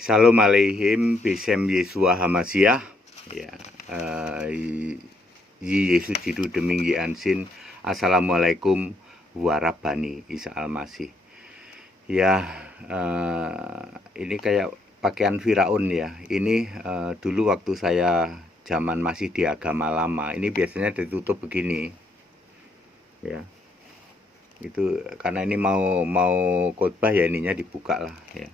Shalom aleihim Besem Yesua Hamasiah. Ya, Yi Yesus Jidu Deming Yi Ansin. Assalamualaikum warabani Isa Al-Masih. Ya, ini kayak pakaian Firaun ya. Ini dulu waktu saya zaman masih di agama lama, ini biasanya ditutup begini. Ya. Itu karena ini mau khotbah ya, ininya dibuka lah ya.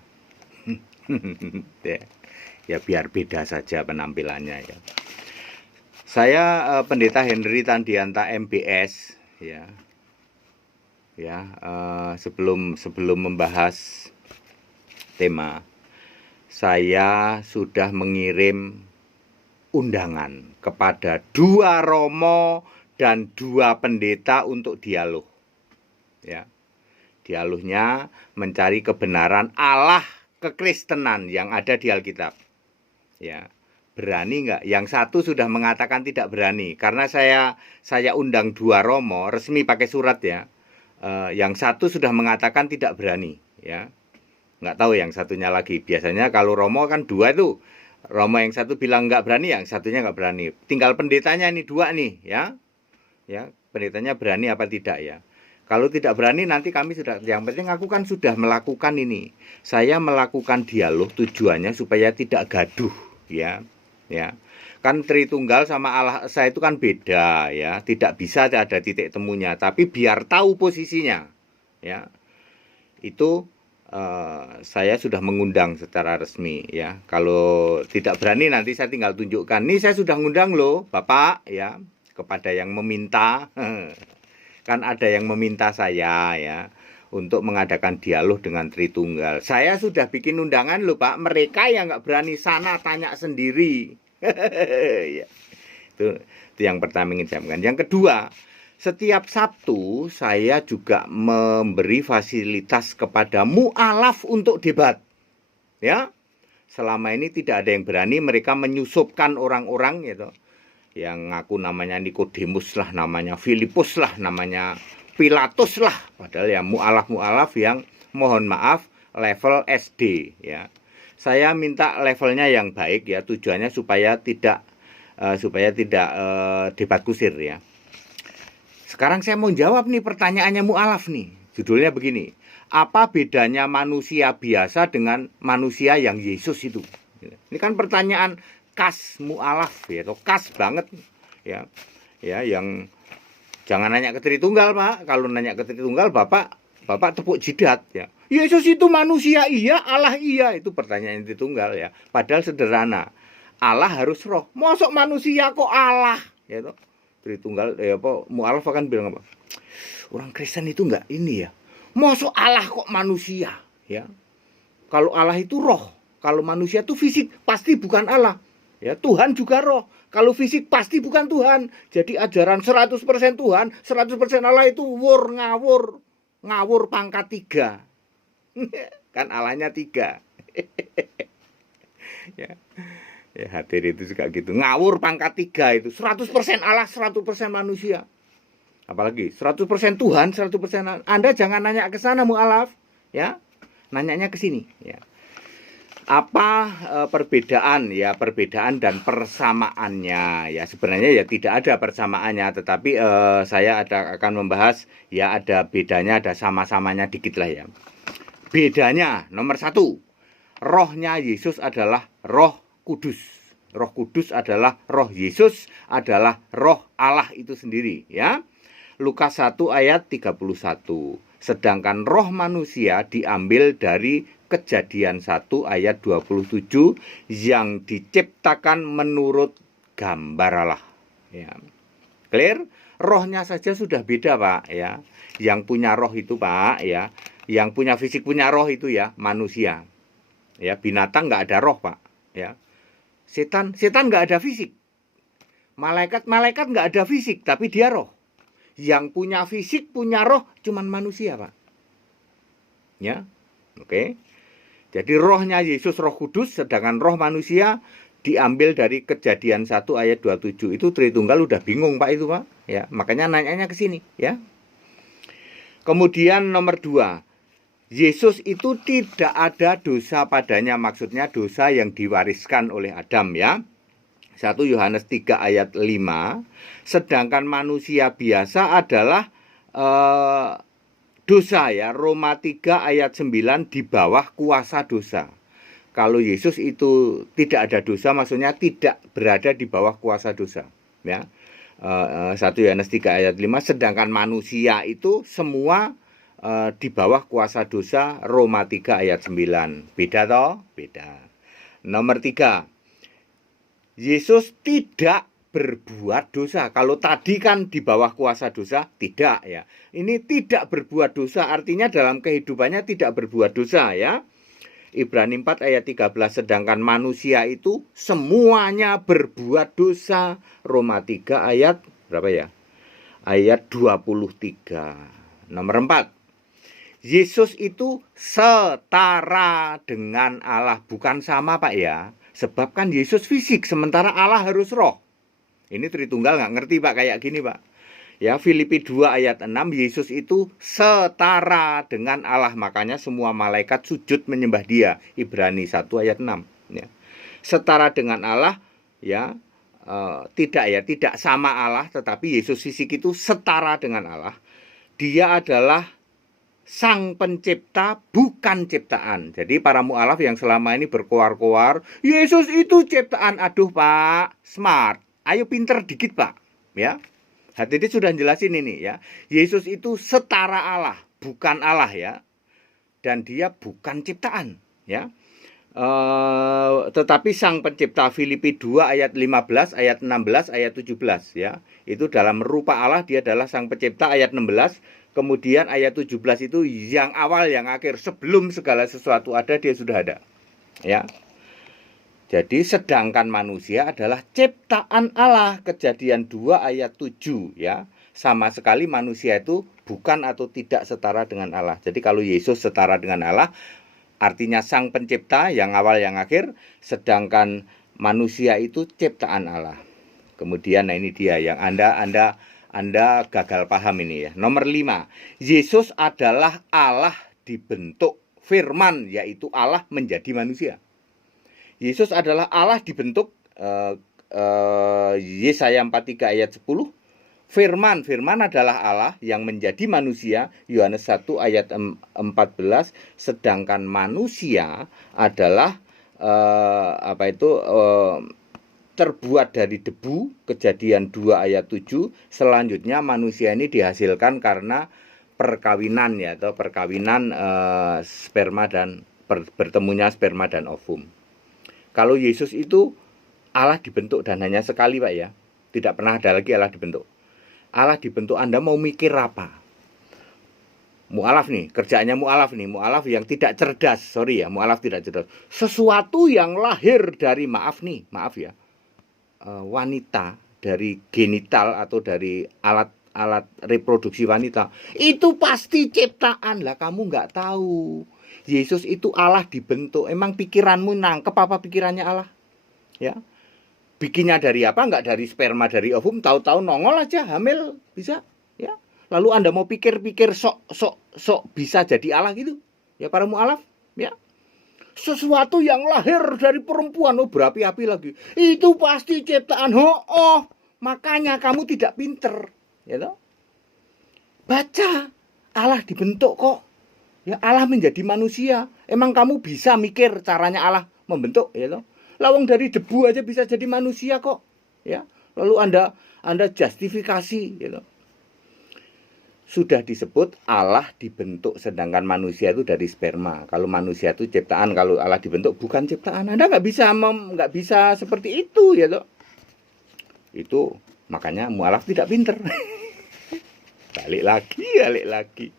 Ya biar beda saja penampilannya ya. Saya Pendeta Henry Tandianta MBS ya. Sebelum membahas tema, saya sudah mengirim undangan kepada 2 romo dan 2 pendeta untuk dialog. Ya. Dialognya mencari kebenaran Allah kekristenan yang ada di Alkitab. Ya, berani nggak? Yang satu sudah mengatakan tidak berani, karena saya undang 2 romo resmi pakai surat ya. Yang satu sudah mengatakan tidak berani, ya. Nggak tahu yang satunya lagi. Biasanya kalau romo kan 2 tuh. Romo yang satu bilang nggak berani, yang satunya nggak berani. Tinggal pendetanya nih 2 nih, ya. Ya, pendetanya berani apa tidak ya? Kalau tidak berani nanti kami sudah, yang penting aku kan sudah melakukan ini. Saya melakukan dialog tujuannya supaya tidak gaduh ya. Ya. Kan Tritunggal sama Allah saya itu kan beda ya, tidak bisa ada titik temunya, tapi biar tahu posisinya. Ya. Itu saya sudah mengundang secara resmi ya. Kalau tidak berani nanti saya tinggal tunjukkan. Nih saya sudah ngundang loh, Bapak ya, kepada yang meminta. Kan ada yang meminta saya ya untuk mengadakan dialog dengan Tritunggal. Saya sudah bikin undangan loh Pak. Mereka yang nggak berani sana tanya sendiri. Ya. Itu yang pertama ingin saya sampaikan. Yang kedua, setiap Sabtu saya juga memberi fasilitas kepada mu'alaf untuk debat. Ya, selama ini tidak ada yang berani, mereka menyusupkan orang-orang gitu. Yang ngaku namanya Nikodemus lah, namanya Filipus lah, namanya Pilatus lah, padahal ya mu'alaf yang mohon maaf level SD ya. Saya minta levelnya yang baik ya, tujuannya supaya tidak debat kusir ya. Sekarang saya mau jawab nih pertanyaannya mu'alaf nih. Judulnya begini, apa bedanya manusia biasa dengan manusia yang Yesus itu? Ini kan pertanyaan khas mu'alaf ya, atau khas banget ya. Ya, yang jangan nanya ke Tritunggal, Pak. Kalau nanya ke Tritunggal, Bapak tepuk jidat ya. Yesus itu manusia iya, Allah iya, itu pertanyaan Tritunggal ya. Padahal sederhana. Allah harus roh. Mosok manusia kok Allah, ya toh. Tritunggal mu'alaf akan bilang apa? Orang Kristen itu enggak ini ya. Mosok Allah kok manusia, ya. Kalau Allah itu roh, kalau manusia itu fisik, pasti bukan Allah. Ya, Tuhan juga roh. Kalau fisik pasti bukan Tuhan. Jadi ajaran 100% Tuhan, 100% Allah itu ngawur pangkat 3. Kan Allahnya 3. Ya. Ya, hadir itu juga gitu. Ngawur pangkat 3 itu. 100% Allah, 100% manusia. Apalagi 100% Tuhan, 100% Anda jangan nanya ke sana mu'alaf, ya. Nanyanya ke sini, ya. Apa perbedaan dan persamaannya ya? Sebenarnya ya tidak ada persamaannya, tetapi saya akan membahas ya, ada bedanya, ada sama-samanya dikit lah ya. Bedanya nomor 1, rohnya Yesus adalah Roh Kudus. Roh Kudus adalah roh Yesus, adalah roh Allah itu sendiri ya. Lukas 1 ayat 31. Sedangkan roh manusia diambil dari Kejadian 1 ayat 27 yang diciptakan menurut gambar Allah. Ya. Clear? Rohnya saja sudah beda, Pak, ya. Yang punya roh itu, Pak, ya. Yang punya fisik punya roh itu ya, manusia. Ya, binatang nggak ada roh, Pak, ya. Setan nggak ada fisik. Malaikat nggak ada fisik, tapi dia roh. Yang punya fisik, punya roh cuman manusia, Pak. Ya. Oke. Jadi rohnya Yesus Roh Kudus, sedangkan roh manusia diambil dari Kejadian 1 ayat 27. Itu Tritunggal udah bingung, Pak, itu, Pak. Ya, makanya nanyanya ke sini, ya. Kemudian nomor 2. Yesus itu tidak ada dosa padanya, maksudnya dosa yang diwariskan oleh Adam ya. 1 Yohanes 3 ayat 5, sedangkan manusia biasa adalah dosa ya. Roma 3 ayat 9 di bawah kuasa dosa. Kalau Yesus itu tidak ada dosa, maksudnya tidak berada di bawah kuasa dosa ya. 1 Yohanes 3 ayat 5, sedangkan manusia itu semua di bawah kuasa dosa. Roma 3 ayat 9. Beda toh? Beda. Nomor 3, Yesus tidak berbuat dosa. Kalau tadi kan di bawah kuasa dosa, tidak ya. Ini tidak berbuat dosa, artinya dalam kehidupannya tidak berbuat dosa ya. Ibrani 4 ayat 13, sedangkan manusia itu semuanya berbuat dosa. Roma 3 ayat berapa ya? Ayat 23. Nomor 4, Yesus itu setara dengan Allah, bukan sama Pak ya. Sebab kan Yesus fisik, sementara Allah harus roh. Ini Tritunggal nggak ngerti Pak, kayak gini Pak. Ya, Filipi 2 ayat 6, Yesus itu setara dengan Allah, makanya semua malaikat sujud menyembah dia. Ibrani 1 ayat 6 ya. Setara dengan Allah ya, tidak sama Allah, tetapi Yesus fisik itu setara dengan Allah. Dia adalah Sang Pencipta, bukan ciptaan. Jadi para mu'alaf yang selama ini berkoar-koar, Yesus itu ciptaan. Aduh Pak, smart. Ayo pinter dikit Pak. Ya, HTD sudah jelasin ini ya. Yesus itu setara Allah, bukan Allah ya. Dan dia bukan ciptaan ya. Tetapi Sang Pencipta, Filipi 2 ayat 15, ayat 16, ayat 17 ya. Itu dalam rupa Allah, dia adalah Sang Pencipta. Ayat 16, kemudian ayat 17 itu yang awal yang akhir, sebelum segala sesuatu ada dia sudah ada ya. Jadi sedangkan manusia adalah ciptaan Allah. Kejadian 2 ayat 7 ya. Sama sekali manusia itu bukan atau tidak setara dengan Allah. Jadi kalau Yesus setara dengan Allah, artinya Sang Pencipta yang awal yang akhir, sedangkan manusia itu ciptaan Allah. Kemudian nah ini dia yang Anda gagal paham ini ya. Nomor 5, Yesus adalah Allah dibentuk firman, yaitu Allah menjadi manusia. Yesus adalah Allah dibentuk, Yesaya 43 ayat 10. Firman adalah Allah yang menjadi manusia, Yohanes 1 ayat 14. Sedangkan manusia adalah terbuat dari debu, Kejadian 2 ayat 7. Selanjutnya manusia ini dihasilkan karena perkawinan ya, atau perkawinan sperma dan bertemunya sperma dan ovum. Kalau Yesus itu Allah dibentuk dan hanya sekali Pak ya. Tidak pernah ada lagi Allah dibentuk. Allah dibentuk, Anda mau mikir apa? Mu'alaf nih, kerjaannya mu'alaf nih, mu'alaf yang tidak cerdas, sorry ya, mu'alaf tidak cerdas. Sesuatu yang lahir dari, maaf ya, wanita, dari genital atau dari alat reproduksi wanita, itu pasti ciptaan. Lah kamu nggak tahu. Yesus itu Allah dibentuk. Emang pikiranmu nangkep apa pikirannya Allah? Ya. Bikinnya dari apa? Enggak dari sperma, dari ovum, tahu-tahu nongol aja hamil bisa, ya. Lalu Anda mau pikir-pikir sok bisa jadi Allah gitu? Ya para mu'alaf, ya. Sesuatu yang lahir dari perempuan, oh berapi-api lagi. Itu pasti ciptaan. Makanya kamu tidak pinter, ya toh? Baca, Allah dibentuk kok. Ya, Allah menjadi manusia. Emang kamu bisa mikir caranya Allah membentuk, ya toh? Lawang dari debu aja bisa jadi manusia kok, ya. Lalu Anda justifikasi, gitu. Sudah disebut Allah dibentuk, sedangkan manusia itu dari sperma. Kalau manusia itu ciptaan, kalau Allah dibentuk bukan ciptaan. Anda nggak bisa seperti itu, ya toh. Itu makanya mu'alaf tidak pinter. Balik lagi.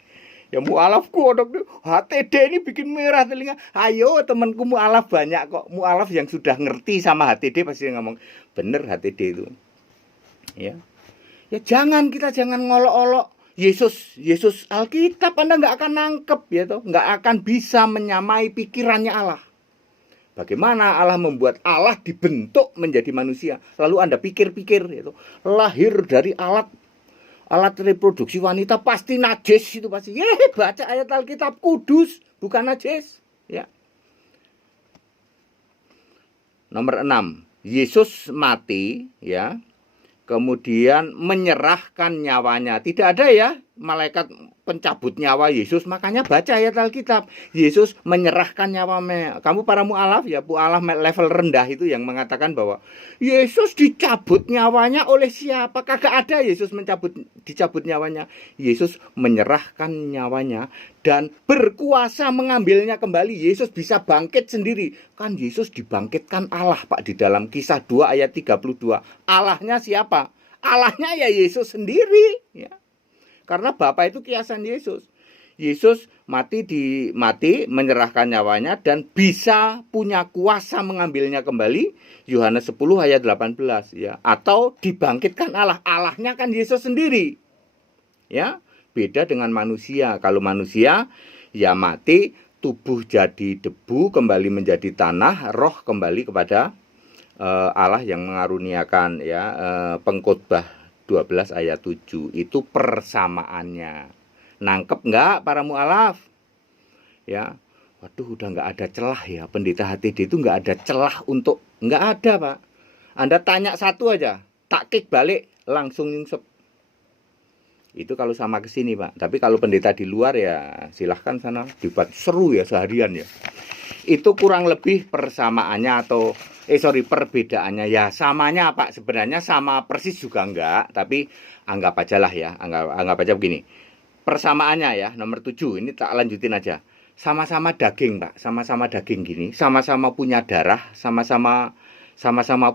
Ya mu'alaf kodok, HTD ini bikin merah telinga. Ayo temanku mu'alaf banyak kok. Mu'alaf yang sudah ngerti sama HTD pasti ngomong, bener HTD itu. Ya kita jangan ngolok-olok Yesus Alkitab. Anda nggak akan nangkep, ya toh, nggak akan bisa menyamai pikirannya Allah. Bagaimana Allah membuat Allah dibentuk menjadi manusia? Lalu Anda pikir-pikir, ya toh, lahir dari alat reproduksi wanita pasti najis itu pasti. Baca ayat Alkitab, kudus, bukan najis, ya. Nomor 6, Yesus mati, ya. Kemudian menyerahkan nyawanya. Tidak ada ya malaikat pencabut nyawa Yesus. Makanya baca ayat Alkitab. Yesus menyerahkan nyawanya. Kamu para mu'alaf ya, mu'alaf level rendah itu yang mengatakan bahwa Yesus dicabut nyawanya oleh siapa? Kagak ada Yesus dicabut nyawanya. Yesus menyerahkan nyawanya dan berkuasa mengambilnya kembali. Yesus bisa bangkit sendiri. Kan Yesus dibangkitkan Allah, Pak, di dalam Kisah 2 ayat 32. Allahnya siapa? Allahnya ya Yesus sendiri, ya. Karena Bapa itu kiasan Yesus. Yesus mati menyerahkan nyawanya dan bisa punya kuasa mengambilnya kembali. Yohanes 10 ayat 18, ya. Atau dibangkitkan Allah. Allahnya kan Yesus sendiri. Ya, beda dengan manusia. Kalau manusia ya mati, tubuh jadi debu, kembali menjadi tanah, roh kembali kepada Allah yang mengaruniakan, ya. Pengkhotbah 12 ayat 7 itu persamaannya. Nangkep enggak para mu'alaf? Ya. Waduh, udah enggak ada celah ya. Pendeta HTD itu enggak ada celah untuk, enggak ada, Pak. Anda tanya satu aja, tak kick balik langsung nyungsep. Itu kalau sama kesini, Pak. Tapi kalau pendeta di luar ya silahkan sana debat seru ya seharian ya. Itu kurang lebih persamaannya atau perbedaannya ya. Samanya Pak, sebenarnya sama persis juga enggak, tapi anggap aja lah ya, anggap aja begini. Persamaannya ya, nomor 7, ini tak lanjutin aja. Sama-sama daging, Pak, sama-sama daging gini, sama-sama punya darah, sama-sama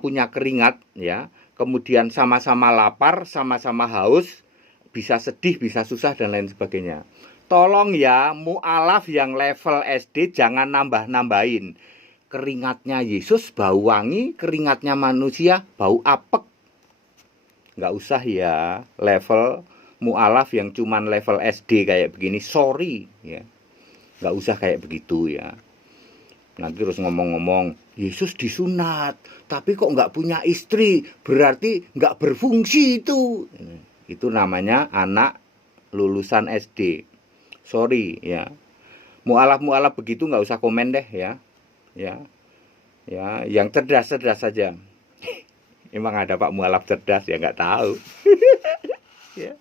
punya keringat ya. Kemudian sama-sama lapar, sama-sama haus, bisa sedih, bisa susah dan lain sebagainya. Tolong ya, mu'alaf yang level SD jangan nambah-nambahin. Keringatnya Yesus bau wangi, keringatnya manusia bau apek. Nggak usah ya level mu'alaf yang cuman level SD kayak begini, sorry ya. Nggak usah kayak begitu ya. Nanti terus ngomong-ngomong, Yesus disunat, tapi kok nggak punya istri, berarti nggak berfungsi itu. Itu namanya anak lulusan SD. Sorry ya. Mu'alaf begitu nggak usah komen deh ya. Ya, yang cerdas saja. Emang ada Pak mu'alaf cerdas ya, nggak tahu. Ya.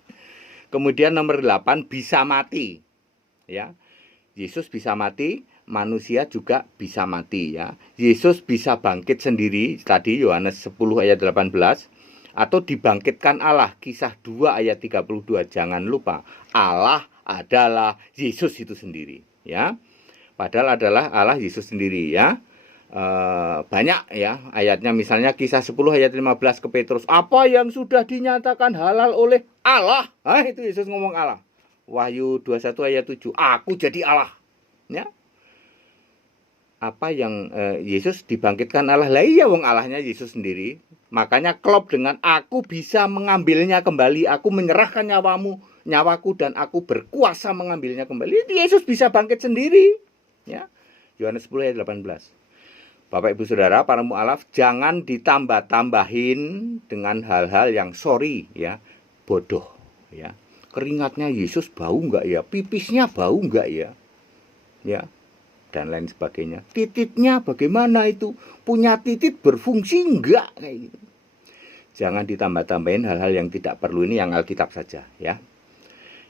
Kemudian nomor 8, bisa mati. Ya, Yesus bisa mati, manusia juga bisa mati ya. Yesus bisa bangkit sendiri, tadi Yohanes 10 ayat 18, atau dibangkitkan Allah, Kisah 2 ayat 32. Jangan lupa, Allah adalah Yesus itu sendiri ya. Padahal adalah Allah Yesus sendiri ya. Banyak ya ayatnya, misalnya Kisah 10 ayat 15 ke Petrus, apa yang sudah dinyatakan halal oleh Allah. Itu Yesus ngomong Allah. Wahyu 21 ayat 7, aku jadi Allah ya. Apa yang Yesus dibangkitkan Allah, lah iya wong Allahnya Yesus sendiri. Makanya klop dengan aku bisa mengambilnya kembali, aku menyerahkan nyawaku dan aku berkuasa mengambilnya kembali. Yesus bisa bangkit sendiri ya. Yohanes 10 ayat 18. Bapak Ibu Saudara, para mu'alaf, jangan ditambah-tambahin dengan hal-hal yang sorry ya, bodoh ya. Keringatnya Yesus bau enggak ya? Pipisnya bau enggak ya? Ya, dan lain sebagainya. Tititnya bagaimana itu? Punya titit berfungsi enggak? Kayak gitu. Jangan ditambah-tambahin hal-hal yang tidak perlu, ini yang Alkitab saja ya.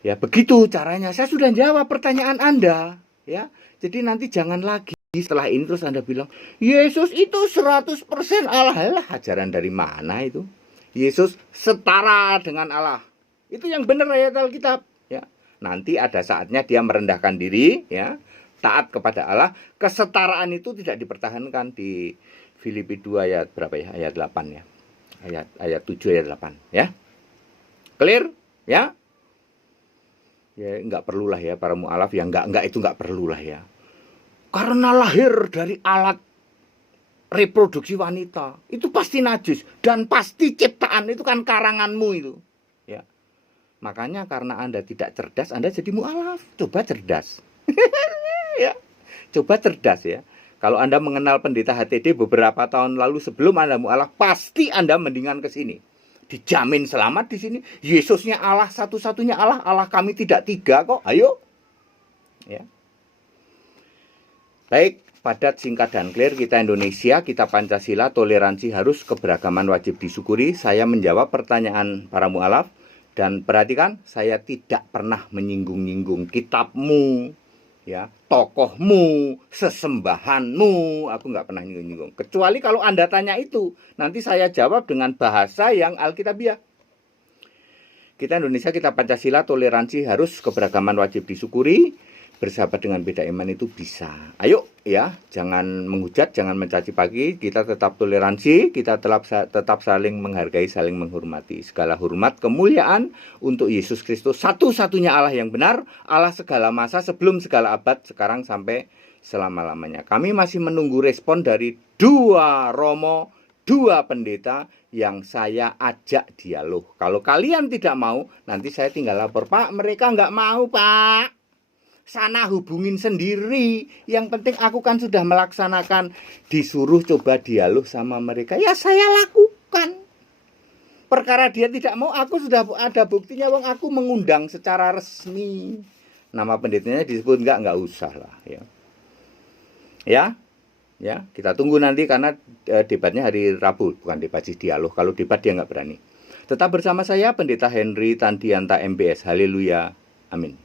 Ya, begitu caranya. Saya sudah jawab pertanyaan Anda ya. Jadi nanti jangan lagi setelah ini terus Anda bilang, Yesus itu 100% Allah. Lah, ajaran dari mana itu? Yesus setara dengan Allah. Itu yang benar ayat Alkitab ya. Nanti ada saatnya dia merendahkan diri ya, taat kepada Allah. Kesetaraan itu tidak dipertahankan di Filipi 2 ayat berapa ya? Ayat 8 ya. Ayat 7 ayat 8 ya. Clear ya? Ya enggak perlulah ya para mu'alaf yang enggak itu enggak perlulah ya. Karena lahir dari alat reproduksi wanita, itu pasti najis dan pasti ciptaan, itu kan karanganmu itu. Ya. Makanya karena Anda tidak cerdas, Anda jadi mu'alaf. Coba cerdas. Ya. Coba cerdas ya. Kalau Anda mengenal pendeta HTD beberapa tahun lalu sebelum Anda mu'alaf, pasti Anda mendingan ke sini. dijamin selamat di sini. Yesusnya Allah, satu-satunya Allah, Allah kami tidak tiga kok. Ayo. Ya. Baik, padat, singkat, dan clear. Kita Indonesia, kita Pancasila, toleransi harus, keberagaman wajib disyukuri. Saya menjawab pertanyaan para mu'alaf. Dan perhatikan, saya tidak pernah menyinggung-nyinggung kitabmu, ya, tokohmu, sesembahanmu. Aku nggak pernah nyinggung-nyinggung. Kecuali kalau Anda tanya itu, nanti saya jawab dengan bahasa yang alkitabiah. Kita Indonesia, kita Pancasila, toleransi harus, keberagaman wajib disyukuri. Bersahabat dengan beda iman itu bisa. Ayo ya, jangan menghujat, jangan mencaci maki. Kita tetap toleransi, kita tetap saling menghargai, saling menghormati. Segala hormat, kemuliaan untuk Yesus Kristus, satu-satunya Allah yang benar, Allah segala masa, sebelum segala abad, sekarang sampai selama-lamanya. Kami masih menunggu respon dari dua romo, dua pendeta yang saya ajak dialog. Kalau kalian tidak mau, nanti saya tinggal lapor, Pak, mereka nggak mau, Pak. Sana hubungin sendiri. Yang penting aku kan sudah melaksanakan. Disuruh coba dialog sama mereka, ya saya lakukan. Perkara dia tidak mau, aku sudah ada buktinya. Wong aku mengundang secara resmi. Nama pendetanya disebut nggak usah lah ya. Ya, kita tunggu nanti karena debatnya hari Rabu, bukan debat sih, dialog. Kalau debat dia nggak berani. Tetap bersama saya, Pendeta Henry Tandianta MBS. Haleluya. Amin.